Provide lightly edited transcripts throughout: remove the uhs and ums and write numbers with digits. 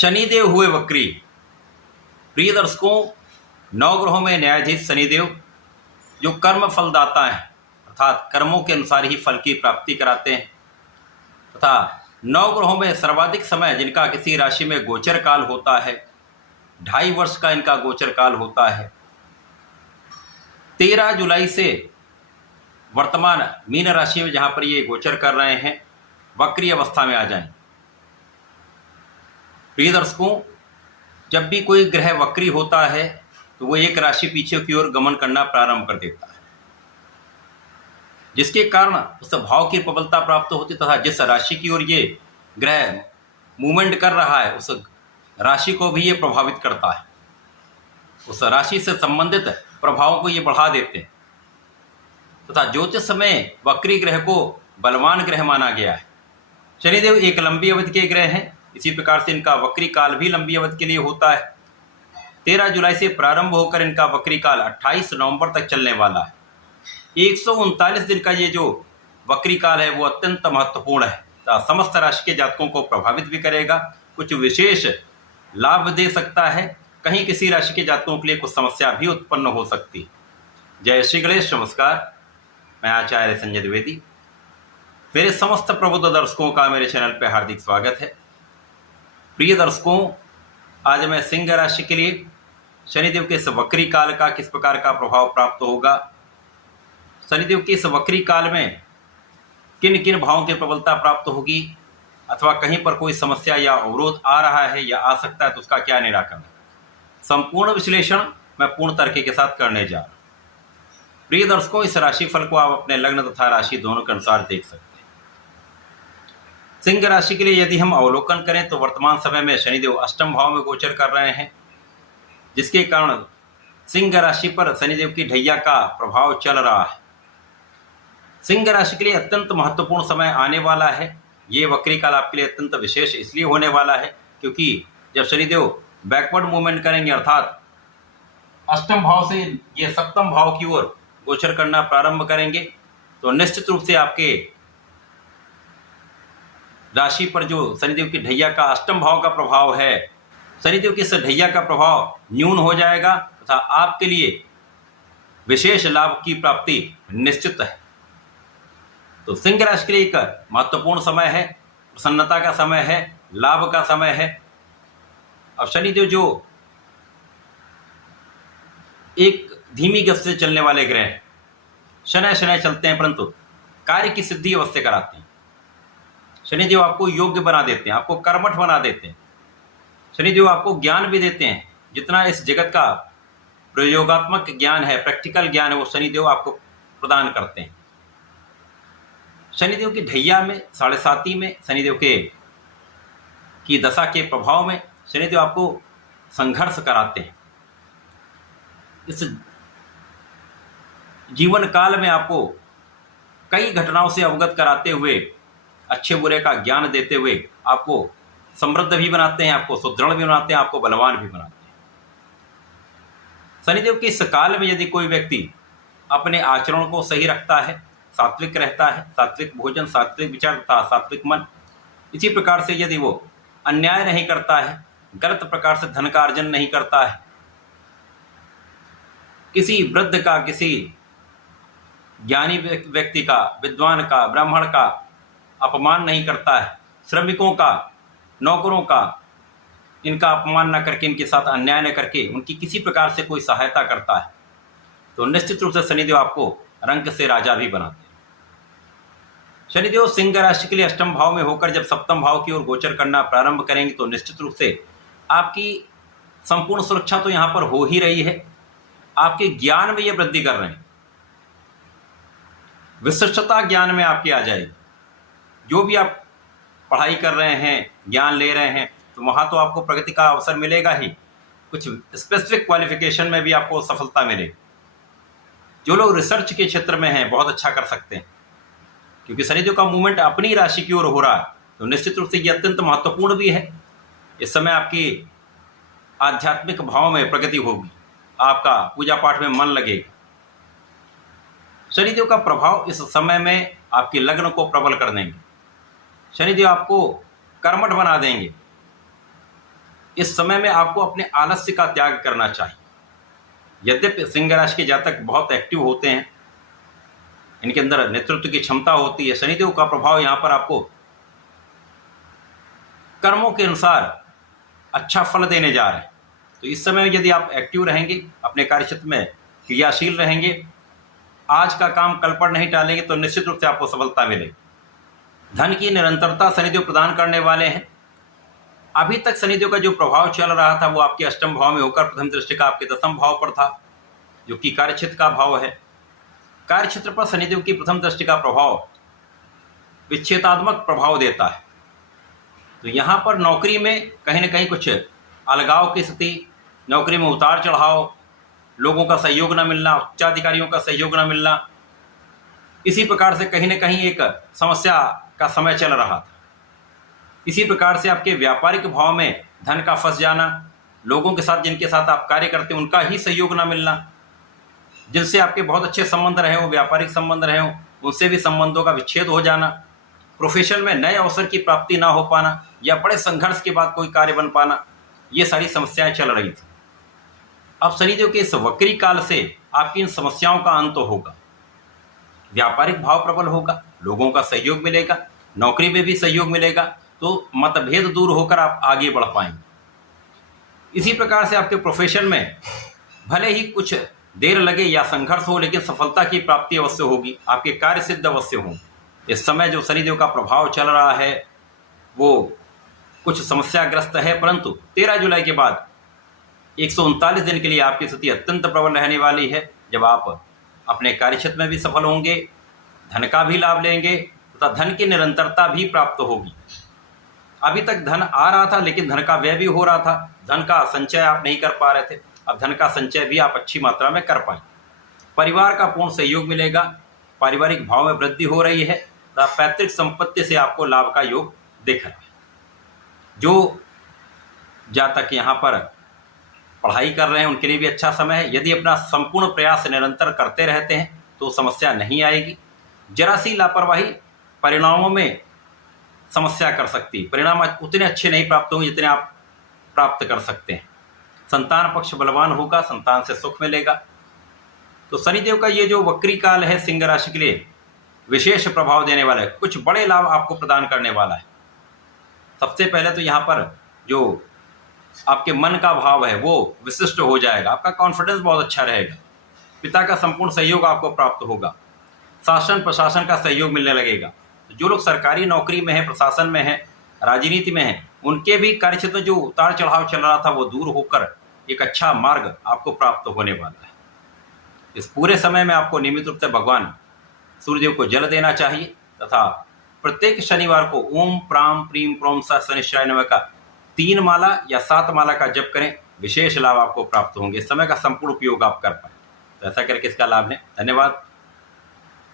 शनिदेव हुए वक्री। प्रिय दर्शकों, नवग्रहों में न्यायाधीश शनिदेव जो कर्म फलदाता हैं अर्थात कर्मों के अनुसार ही फल की प्राप्ति कराते हैं तथा नवग्रहों में सर्वाधिक समय जिनका किसी राशि में गोचर काल होता है 2.5 वर्ष का इनका गोचर काल होता है। 13 जुलाई से वर्तमान मीन राशि में जहां पर ये गोचर कर रहे हैं वक्री अवस्था में आ जाएं। प्रिय दर्शकों, जब भी कोई ग्रह वक्री होता है तो वो एक राशि पीछे की ओर गमन करना प्रारंभ कर देता है, जिसके कारण उस भाव की प्रबलता प्राप्त होती तथा जिस राशि की ओर ये ग्रह मूवमेंट कर रहा है उस राशि को भी ये प्रभावित करता है। उस राशि से संबंधित प्रभावों को ये बढ़ा देते हैं तथा ज्योतिष में वक्री ग्रह को बलवान ग्रह माना गया है। शनिदेव एक लंबी अवधि के ग्रह हैं, इसी प्रकार से इनका वक्री काल भी लंबी अवधि के लिए होता है। 13 जुलाई से प्रारंभ होकर इनका वक्री काल 28 नवंबर तक चलने वाला है। 139 दिन का ये जो वक्री काल है वो अत्यंत महत्वपूर्ण है तथा समस्त राशि के जातकों को प्रभावित भी करेगा, कुछ विशेष लाभ दे सकता है, कहीं किसी राशि के जातकों के लिए कुछ समस्या भी उत्पन्न हो सकती है। जय श्री गणेश। नमस्कार, मैं आचार्य संजय द्विवेदी। मेरे समस्त प्रबुद्ध दर्शकों का मेरे चैनल पर हार्दिक स्वागत है। प्रिय दर्शकों, आज मैं सिंह राशि के लिए शनिदेव के इस वक्री काल का किस प्रकार का प्रभाव प्राप्त होगा, शनिदेव के इस वक्री काल में किन किन भावों की प्रबलता प्राप्त होगी अथवा कहीं पर कोई समस्या या अवरोध आ रहा है या आ सकता है तो उसका क्या निराकरण है, संपूर्ण विश्लेषण मैं पूर्ण तर्क के साथ करने जा रहा हूं। प्रिय दर्शकों, इस राशिफल को आप अपने लग्न तथा राशि दोनों के अनुसार देख सकते हैं। सिंह राशि के लिए यदि हम अवलोकन करें तो वर्तमान समय में शनिदेव अष्टम भाव में गोचर कर रहे हैं, जिसके कारण सिंह राशि पर शनिदेव की ढैया का प्रभाव चल रहा है। सिंह राशि के लिए अत्यंत महत्वपूर्ण समय आने वाला है। ये वक्री काल आपके लिए अत्यंत विशेष इसलिए होने वाला है क्योंकि जब शनिदेव बैकवर्ड मूवमेंट करेंगे अर्थात अष्टम भाव से ये सप्तम भाव की ओर गोचर करना प्रारंभ करेंगे तो निश्चित रूप से आपके राशि पर जो शनिदेव की ढैया का अष्टम भाव का प्रभाव है, शनिदेव की इस ढैया का प्रभाव न्यून हो जाएगा तथा आपके लिए विशेष लाभ की प्राप्ति निश्चित है। तो सिंह राशि के लिए एक महत्वपूर्ण समय है, प्रसन्नता का समय है, लाभ का समय है। अब शनिदेव जो एक धीमी गति से चलने वाले ग्रह हैं, शनै शनै चलते हैं परंतु कार्य की सिद्धि अवश्य कराते हैं। शनिदेव आपको योग्य बना देते हैं, आपको कर्मठ बना देते हैं। शनिदेव आपको ज्ञान भी देते हैं, जितना इस जगत का प्रयोगात्मक ज्ञान है, प्रैक्टिकल ज्ञान है, वो शनिदेव आपको प्रदान करते हैं। शनिदेव की ढैया में 7.5 में शनिदेव की दशा के प्रभाव में शनिदेव आपको संघर्ष कराते हैं। इस जीवन काल में आपको कई घटनाओं से अवगत कराते हुए, अच्छे बुरे का ज्ञान देते हुए आपको समृद्ध भी बनाते हैं, आपको सुदृढ़ भी बनाते हैं, आपको बलवान भी बनाते हैं। शनिदेव के इस काल में यदि कोई व्यक्ति अपने आचरण को सही रखता है, सात्विक रहता है, सात्विक भोजन, सात्विक विचार तथा सात्विक मन, इसी प्रकार से यदि वो अन्याय नहीं करता है, गलत प्रकार से धन का अर्जन नहीं करता है, किसी वृद्ध का, किसी ज्ञानी व्यक्ति का, विद्वान का, ब्राह्मण का अपमान नहीं करता है, श्रमिकों का, नौकरों का इनका अपमान न करके, इनके साथ अन्याय न करके उनकी किसी प्रकार से कोई सहायता करता है तो निश्चित रूप से शनिदेव आपको रंक से राजा भी बनाते हैं। शनिदेव सिंह राशि के लिए अष्टम भाव में होकर जब सप्तम भाव की ओर गोचर करना प्रारंभ करेंगे तो निश्चित रूप से आपकी संपूर्ण सुरक्षा तो यहाँ पर हो ही रही है, आपके ज्ञान में ये वृद्धि कर रहे हैं, विशिष्टता ज्ञान में आपकी आ जाएगी। जो भी आप पढ़ाई कर रहे हैं, ज्ञान ले रहे हैं, तो वहाँ तो आपको प्रगति का अवसर मिलेगा ही, कुछ स्पेसिफिक क्वालिफिकेशन में भी आपको सफलता मिलेगी। जो लोग रिसर्च के क्षेत्र में हैं बहुत अच्छा कर सकते हैं, क्योंकि शनिदेव का मूवमेंट अपनी राशि की ओर हो रहा है तो निश्चित रूप से ये अत्यंत महत्वपूर्ण भी है। इस समय आपकी आध्यात्मिक भाव में प्रगति होगी, आपका पूजा पाठ में मन लगेगा। शनिदेव का प्रभाव इस समय में आपके लग्न को प्रबल कर देंगे। शनिदेव आपको कर्मठ बना देंगे, इस समय में आपको अपने आलस्य का त्याग करना चाहिए। यद्यपि सिंह राशि के जातक बहुत एक्टिव होते हैं, इनके अंदर नेतृत्व की क्षमता होती है, शनिदेव का प्रभाव यहाँ पर आपको कर्मों के अनुसार अच्छा फल देने जा रहे हैं। तो इस समय यदि आप एक्टिव रहेंगे, अपने कार्यक्षेत्र में क्रियाशील रहेंगे, आज का काम कल पर नहीं टालेंगे, तो निश्चित रूप से आपको सफलता मिलेगी। धन की निरंतरता शनिदेव प्रदान करने वाले हैं। अभी तक शनिदेव का जो प्रभाव चल रहा था वो आपके अष्टम भाव में होकर प्रथम दृष्टि का आपके दसम भाव पर था, जो कि कार्यक्षेत्र का भाव है। कार्यक्षेत्र पर शनिदेव की प्रथम दृष्टि का प्रभाव विच्छेदात्मक प्रभाव देता है। तो यहाँ पर नौकरी में कहीं ना कहीं कुछ अलगाव की स्थिति, नौकरी में उतार चढ़ाव, लोगों का सहयोग न मिलना, उच्चाधिकारियों का सहयोग न मिलना, इसी प्रकार से कहीं ना कहीं एक समस्या का समय चल रहा था। इसी प्रकार से आपके व्यापारिक भाव में धन का फंस जाना, लोगों के साथ जिनके साथ आप कार्य करते हैं उनका ही सहयोग न मिलना, जिनसे आपके बहुत अच्छे संबंध रहे हो, व्यापारिक संबंध रहे हो, उनसे भी संबंधों का विच्छेद हो जाना, प्रोफेशन में नए अवसर की प्राप्ति ना हो पाना, या बड़े संघर्ष के बाद कोई कार्य बन पाना, ये सारी समस्याएं चल रही थी। अब शनिदेव के इस वक्री काल से आपकी इन समस्याओं का अंत होगा। व्यापारिक भाव प्रबल होगा, लोगों का सहयोग मिलेगा, नौकरी में भी सहयोग मिलेगा, तो मतभेद दूर होकर आप आगे बढ़ पाएंगे। इसी प्रकार से आपके प्रोफेशन में भले ही कुछ देर लगे या संघर्ष हो, लेकिन सफलता की प्राप्ति अवश्य होगी, आपके कार्य सिद्ध अवश्य हों। इस समय जो शनिदेव का प्रभाव चल रहा है वो कुछ समस्याग्रस्त है, परंतु 13 जुलाई के बाद 139 दिन के लिए आपकी स्थिति अत्यंत प्रबल रहने वाली है, जब आप अपने कार्यक्षेत्र में भी सफल होंगे, धन का भी लाभ लेंगे तथा धन की निरंतरता भी प्राप्त होगी। अभी तक धन आ रहा था लेकिन धन का व्यय भी हो रहा था, धन का संचय आप नहीं कर पा रहे थे, अब धन का संचय भी आप अच्छी मात्रा में कर पाएंगे। परिवार का पूर्ण सहयोग मिलेगा, पारिवारिक भाव में वृद्धि हो रही है तथा पैतृक संपत्ति से आपको लाभ का योग दिख रहा है। जो जातक यहाँ पर पढ़ाई कर रहे हैं उनके लिए भी अच्छा समय है। यदि अपना संपूर्ण प्रयास निरंतर करते रहते हैं तो समस्या नहीं आएगी। जरा सी लापरवाही परिणामों में समस्या कर सकती है, परिणाम उतने अच्छे नहीं प्राप्त होंगे जितने आप प्राप्त कर सकते हैं। संतान पक्ष बलवान होगा, संतान से सुख मिलेगा। तो शनिदेव का ये जो वक्री काल है सिंह राशि के लिए विशेष प्रभाव देने वाला है, कुछ बड़े लाभ आपको प्रदान करने वाला है। सबसे पहले तो यहाँ पर जो आपके मन का भाव है वो विशिष्ट हो जाएगा, आपका कॉन्फिडेंस बहुत अच्छा रहेगा, पिता का संपूर्ण सहयोग आपको प्राप्त होगा, शासन प्रशासन का सहयोग मिलने लगेगा। जो लोग सरकारी नौकरी में हैं, प्रशासन में हैं, राजनीति में हैं, उनके भी कार्यक्षेत्र में जो उतार चढ़ाव चल रहा था वो दूर होकर एक अच्छा मार्ग आपको प्राप्त होने वाला है। इस पूरे समय में आपको नियमित रूप से भगवान सूर्यदेव को जल देना चाहिए तथा प्रत्येक शनिवार को ओम प्राम प्रीम प्रोम स शनिश्चराय नमः का 3 माला या 7 माला का जप करें, विशेष लाभ आपको प्राप्त होंगे। इस समय का संपूर्ण उपयोग आप कर पाए, तो ऐसा करके इसका लाभ लें। धन्यवाद,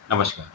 नमस्कार।